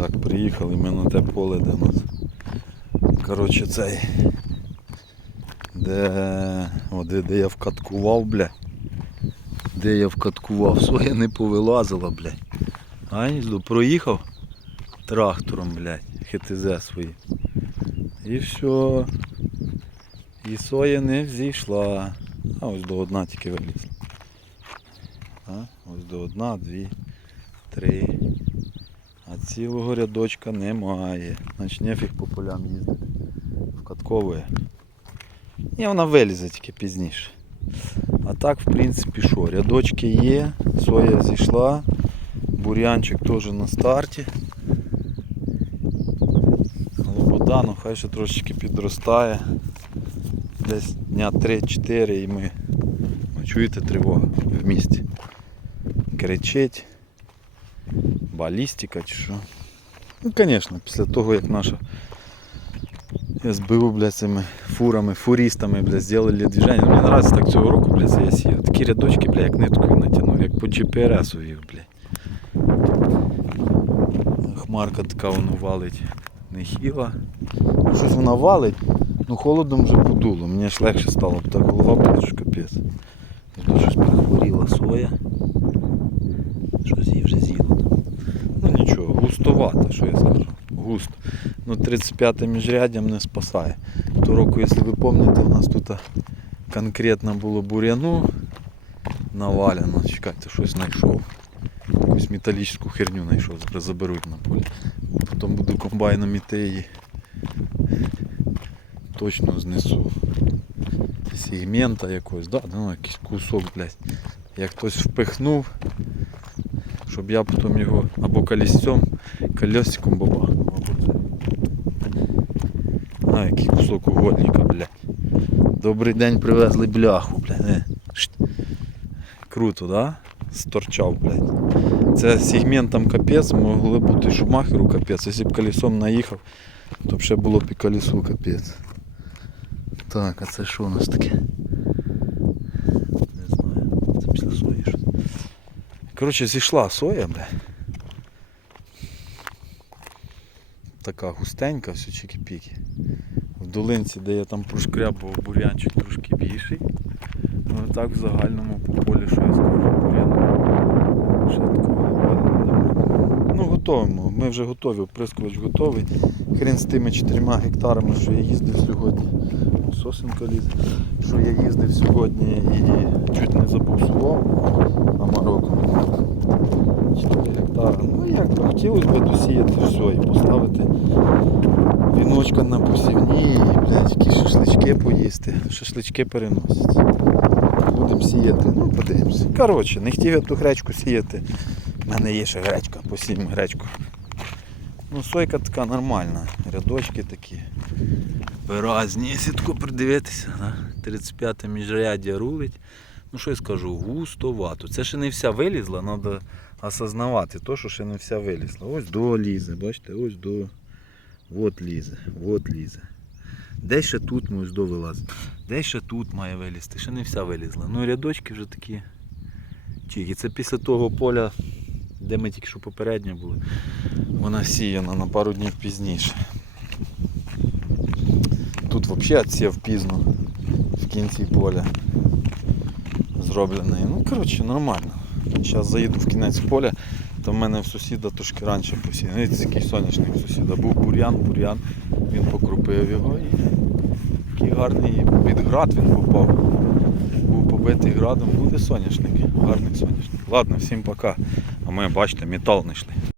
Так, приїхали ми на те поле, де нас. Коротше, цей. Де. О, де, де я вкаткував, бля. Де я вкаткував, своє не повилазило, блядь. А, проїхав трактором, блядь, ХТЗ свої. І все. І соя не взійшла. А ось до одна тільки виліз. А, ось до одна, дві, три. Цілого рядочка немає. Значить нефіг по полям їздити. Вкатковує. І вона вилізе тільки пізніше. А так, в принципі, що? Рядочки є, соя зійшла, бур'янчик теж на старті. Лобода, ну хай ще трошечки підростає. Десь дня 3-4 і ми. Чуєте тривога в місті. Кричить. Балістика чи що. Ну, звісно, після того як наша СБУ, блядь, цими фурами, фуристами, блядь, зробили движення. Мені нравится так цього року, це я сіяв. Такі рядочки, блядь, як ниткою натягнув, як по GPS увів, блядь. Хмарка така воно валить нехіла. Ну, Щось вона валить, ну холодом вже подуло. Мені аж легше стало, бо так голова що капець. Щось прихворіла соя. Щось її вже з'їло. Ну що я скажу. Густо. Ну 35 міжряддям не спасає. Того року, якщо ви пам'ятаєте, у нас тут конкретно було буряну навалено. Чекайте, щось знайшов. Якусь металічну херню знайшов, заберуть на полі. Потім буду комбайном іти. Точно знесу. Сегмента якогось, да, ну якийсь кусок, блядь. Як хтось впихнув, щоб я потім його або колесцем, колесиком бабахнув, або це. А, який кусок угодника, блядь. Добрий день привезли бляху, блядь. Е. Круто, да? Сторчав, блядь. Це сегментом капець, могли бути шумахеру капець. Якщо б колесом наїхав, то б ще було б і колесу капець. Так, а це що у нас таке? Не знаю. Це після сої щось. Коротше, зійшла соя, бля. Така густенька, все чики-піки. В долинці, де я там прошкрябував бур'янчик трошки більший. Ну так в загальному по полі, що я скажу, бур'яну. Ще такого. Ну готовимо. Ми вже готові, оприскувач готовий. Хрен з тими 4 гектарами, що я їздив сьогодні. Сосенка лізе, що я їздив сьогодні і чуть не забув село на Марокко. 4 гектари. Ну як би хотілося б досіяти все і поставити віночка на посівні, і, блядь, які шашлички поїсти. Шашлички переносяться. Будемо сіяти, ну подивимося. Коротше, не хотів я ту гречку сіяти. У мене є ще гречка, посіємо гречку. Ну, сойка така нормальна, рядочки такі. Виразні, якщо тако придивитися, да? 35 міжряддя рулить. Ну що я скажу, густовато. Це ще не вся вилізла, треба осознавати то, що ще не вся вилізла. Ось до лізе, бачите, ось до. От лізе, от лізе. Десь ще тут ми ось до вилазить. Десь ще тут має вилізти, ще не вся вилізла. Ну рядочки вже такі. Чіки. Це після того поля, де ми тільки що попередньо були. Вона сіяна на пару днів пізніше. Тут взагалі відсів пізно в кінці поля зроблений. Ну, коротше, нормально. Зараз заїду в кінець поля, то в мене в сусіда трошки раніше посіяно. Який соняшник сусіда. Був бур'ян, бур'ян, він покрупив його і такий гарний під град він попав. Був побитий градом, буде соняшник. Гарний соняшник. Ладно, всім пока. А ми, бачите, метал знайшли.